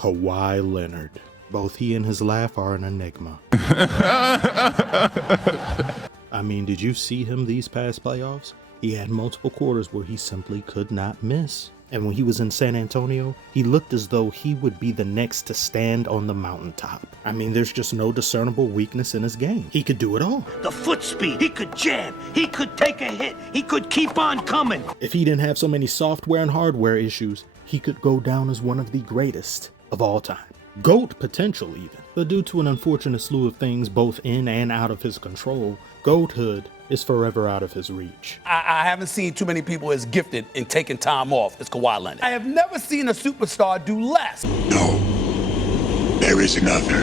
Kawhi Leonard. Both he and his laugh are an enigma. I mean, did you see him these past playoffs? He had multiple quarters where he simply could not miss. And when he was in San Antonio, he looked as though he would be the next to stand on the mountaintop. I mean, there's just no discernible weakness in his game. He could do it all. The foot speed, he could jam, he could take a hit, he could keep on coming. If he didn't have so many software and hardware issues, he could go down as one of the greatest of all time. GOAT potential even. But due to an unfortunate slew of things both in and out of his control, GOAThood is forever out of his reach. I haven't seen too many people as gifted in taking time off as Kawhi Leonard. I have never seen a superstar do less. No, there is another.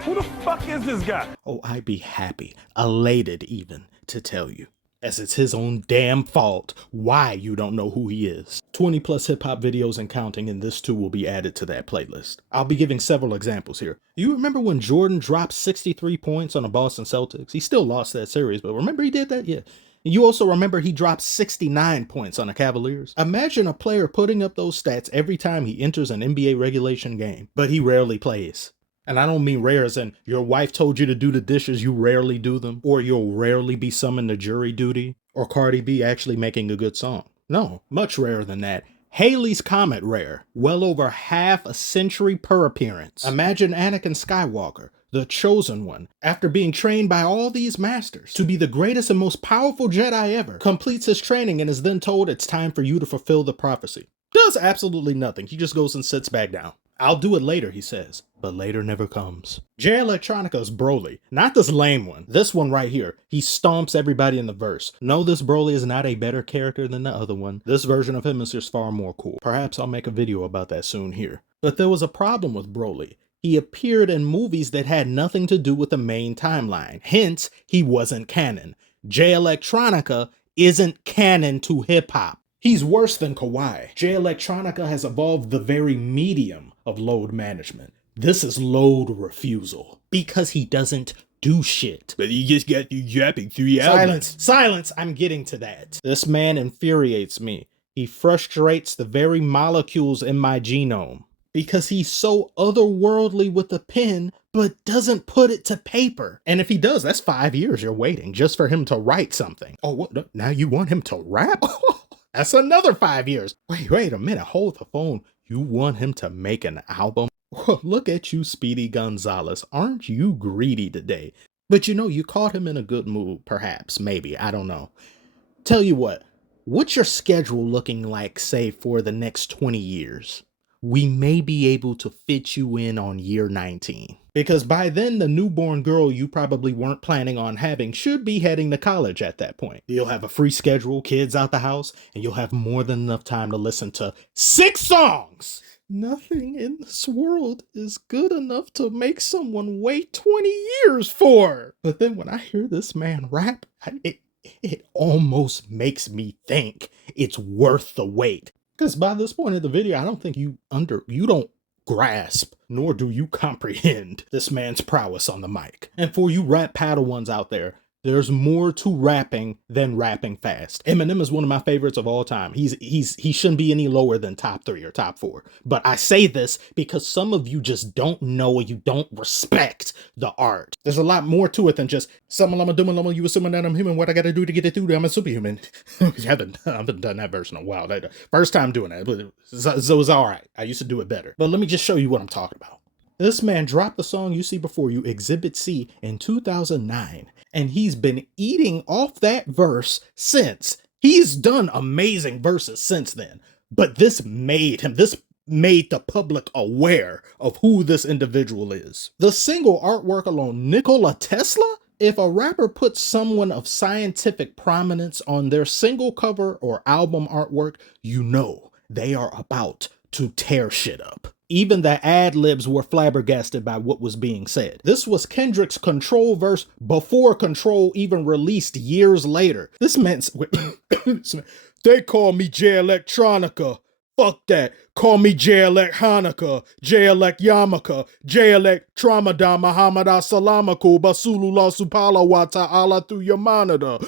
Who the fuck is this guy? Oh, I'd be happy, elated even, to tell you, as it's his own damn fault why you don't know who he is. 20 plus hip hop videos and counting, and this too will be added to that playlist. I'll be giving several examples here. You remember when Jordan dropped 63 points on the Boston Celtics? He still lost that series, but remember he did that? Yeah. You also remember he dropped 69 points on the Cavaliers? Imagine a player putting up those stats every time he enters an NBA regulation game, but he rarely plays. And I don't mean rare as in your wife told you to do the dishes, you rarely do them, or you'll rarely be summoned to jury duty, or Cardi B actually making a good song. No, much rarer than that. Haley's Comet rare, well over half a century per appearance. Imagine Anakin Skywalker, the chosen one, after being trained by all these masters to be the greatest and most powerful Jedi ever, completes his training and is then told it's time for you to fulfill the prophecy. Does absolutely nothing. He just goes and sits back down. I'll do it later, he says, but later never comes. Electronica's Broly, not this lame one. This one right here. He stomps everybody in the verse. No, this Broly is not a better character than the other one. This version of him is just far more cool. Perhaps I'll make a video about that soon here. But there was a problem with Broly. He appeared in movies that had nothing to do with the main timeline. Hence, he wasn't canon. Electronica isn't canon to hip-hop. He's worse than Kawhi. Electronica has evolved the very medium of load management. This is load refusal. Because he doesn't do shit. But he just got you yapping 3 hours. Silence, I'm getting to that. This man infuriates me. He frustrates the very molecules in my genome. Because he's so otherworldly with a pen, but doesn't put it to paper. And if he does, that's 5 years you're waiting just for him to write something. Oh, what? Now you want him to rap? That's another 5 years. Wait a minute. Hold the phone. You want him to make an album? Look at you, Speedy Gonzalez. Aren't you greedy today? But you know, you caught him in a good mood, perhaps, maybe. I don't know. Tell you what, what's your schedule looking like, say, for the next 20 years? We may be able to fit you in on year 19. Because by then, the newborn girl you probably weren't planning on having should be heading to college at that point. You'll have a free schedule, kids out the house, and you'll have more than enough time to listen to 6 songs! Nothing in this world is good enough to make someone wait 20 years for. But then when I hear this man rap, it almost makes me think it's worth the wait. Because by this point in the video, I don't think you don't grasp, nor do you comprehend this man's prowess on the mic. And for you rap Padawans out there, there's more to rapping than rapping fast. Eminem is one of my favorites of all time. He shouldn't be any lower than top 3 or top 4. But I say this because some of you just don't know or you don't respect the art. There's a lot more to it than just you assuming that I'm human. What I gotta do to get it through? I'm a superhuman. I haven't done that verse in a while. First time doing that, but it was all right. I used to do it better. But let me just show you what I'm talking about. This man dropped the song you see before you, Exhibit C, in 2009. And he's been eating off that verse since. He's done amazing verses since then. But this made the public aware of who this individual is. The single artwork alone, Nikola Tesla? If a rapper puts someone of scientific prominence on their single cover or album artwork, you know they are about to tear shit up. Even the ad-libs were flabbergasted by what was being said. This was Kendrick's Control verse before Control even released years later. This meant, they call me Electronica. Fuck that. Call me Hanukkah, Yamaka, Tramadam, Muhammad Salamaku, Basulullah Supala wa ta'ala through your monitor.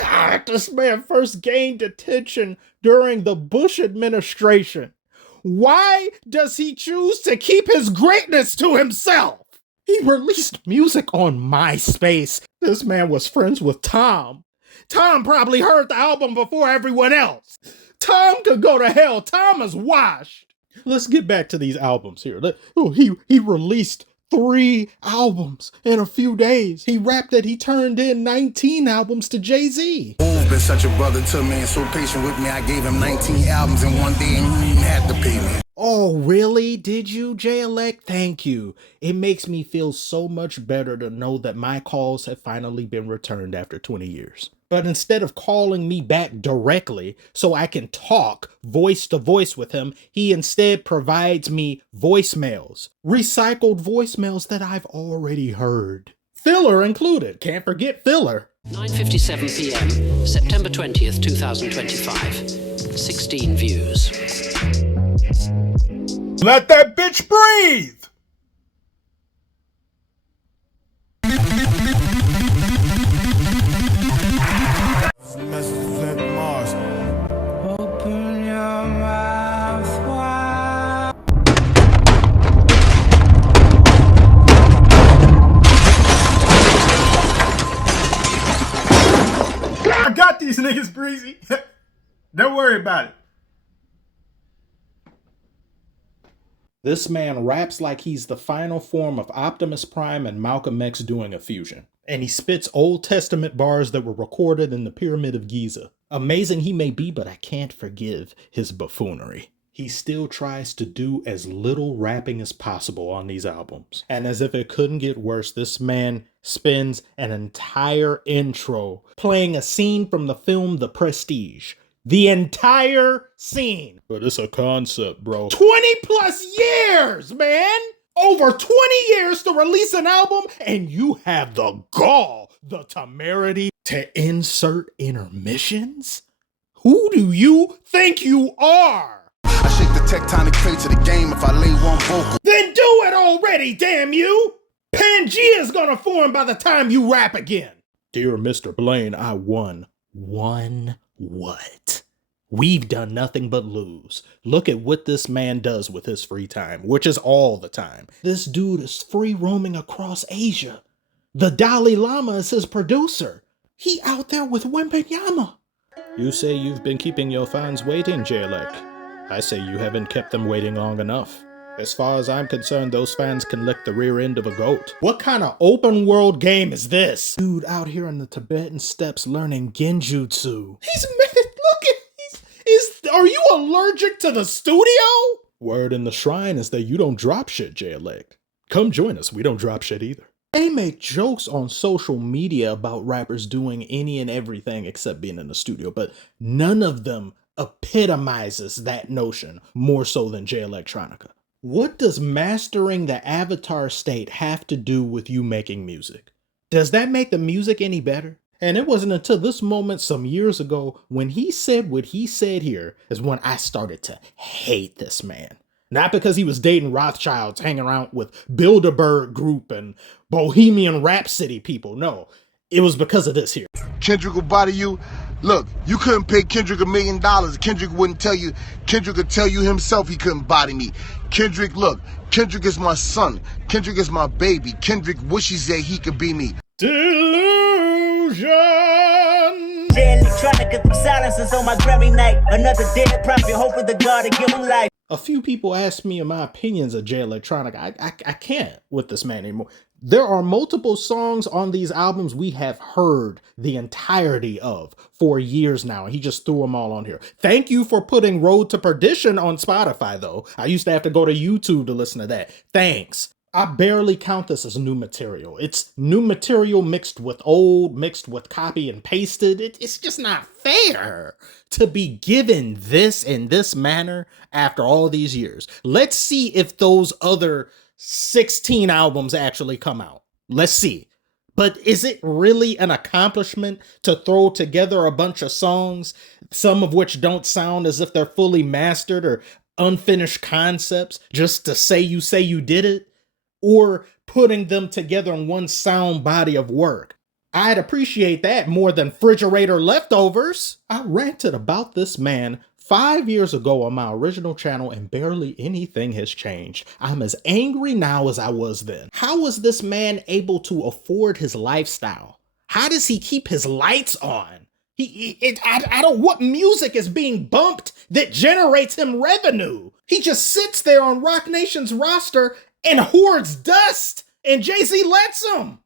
God, this man first gained attention during the Bush administration. Why does he choose to keep his greatness to himself? He released music on MySpace. This man was friends with Tom. Tom probably heard the album before everyone else. Tom could go to hell. Tom is washed. Let's get back to these albums here. He released 3 albums in a few days. He rapped that he turned in 19 albums to Jay-Z. Been such a brother to me and so patient with me. I gave him 19 albums in one day and he didn't have to pay me. Oh, really? Did you, J-Elect? Thank you. It makes me feel so much better to know that my calls have finally been returned after 20 years. But instead of calling me back directly so I can talk voice to voice with him, he instead provides me voicemails. Recycled voicemails that I've already heard. Filler included. Can't forget filler. 9:57 p.m., September 20th, 2025. 16 views. Let that bitch breathe! Open your mouth wide. I got these niggas, Breezy. Don't worry about it. This man raps like he's the final form of Optimus Prime and Malcolm X doing a fusion. And he spits Old Testament bars that were recorded in the Pyramid of Giza. Amazing he may be, but I can't forgive his buffoonery. He still tries to do as little rapping as possible on these albums. And as if it couldn't get worse, this man spends an entire intro playing a scene from the film The Prestige. The entire scene. But it's a concept, bro. 20 plus years, man! Over 20 years to release an album, and you have the gall, the temerity to insert intermissions? Who do you think you are? I shake the tectonic plates of the game if I lay one vocal. Then do it already, damn you! Pangea's gonna form by the time you rap again. Dear Mr. Blaine, I won. Won what? We've done nothing but lose. Look at what this man does with his free time, which is all the time. This dude is free roaming across Asia. The Dalai Lama is his producer. He out there with Wembanyama. You say you've been keeping your fans waiting, J-Lek. I say you haven't kept them waiting long enough. As far as I'm concerned, those fans can lick the rear end of a goat. What kind of open world game is this? Dude out here in the Tibetan steppes learning genjutsu. He's mad. Look at are you allergic to the studio? Word in the shrine is that you don't drop shit, J-Leg. Come join us, we don't drop shit either. They make jokes on social media about rappers doing any and everything except being in the studio, but none of them epitomizes that notion more so than Electronica. What does mastering the avatar state have to do with you making music? Does that make the music any better? And it wasn't until this moment some years ago when he said what he said here is when I started to hate this man. Not because he was dating Rothschilds, hanging around with Bilderberg Group and Bohemian Rhapsody people. No, it was because of this here. Kendrick will body you. Look, you couldn't pay Kendrick $1 million. Kendrick wouldn't tell you. Kendrick could tell you himself he couldn't body me. Kendrick, look, Kendrick is my son. Kendrick is my baby. Kendrick wishes that he could be me. Delusion. Electronica, them silences on my Grammy night. Another dead prophet, hoping the God to give him life. A few people asked me my opinions of Electronica. I can't with this man anymore. There are multiple songs on these albums we have heard the entirety of for years now. He just threw them all on here. Thank you for putting Road to Perdition on Spotify, though. I used to have to go to YouTube to listen to that. Thanks. I barely count this as new material. It's new material mixed with old, mixed with copy and pasted. It's just not fair to be given this in this manner after all these years. Let's see if those other 16 albums actually come out. Let's see. But is it really an accomplishment to throw together a bunch of songs, some of which don't sound as if they're fully mastered or unfinished concepts, just to say you did it? Or putting them together in one sound body of work? I'd appreciate that more than refrigerator leftovers. I ranted about this man 5 years ago on my original channel and barely anything has changed. I'm as angry now as I was then. How is this man able to afford his lifestyle? How does he keep his lights on? I don't, what music is being bumped that generates him revenue? He just sits there on Rock Nation's roster and hoards dust, and Jay-Z lets him.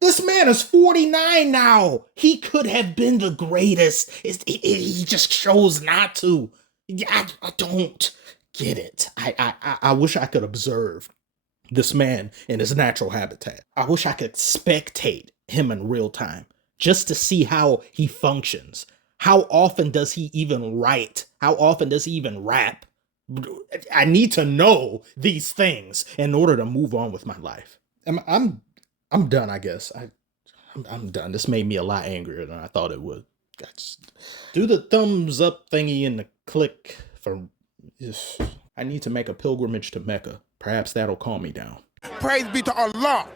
This man is 49 now. He could have been the greatest. He just chose not to. I don't get it. I wish I could observe this man in his natural habitat. I wish I could spectate him in real time just to see how he functions. How often does he even write? How often does he even rap? I need to know these things in order to move on with my life. I'm done, I guess. I'm done. This made me a lot angrier than I thought it would. Do the thumbs up thingy and the click for... I need to make a pilgrimage to Mecca. Perhaps that'll calm me down. Praise be to Allah.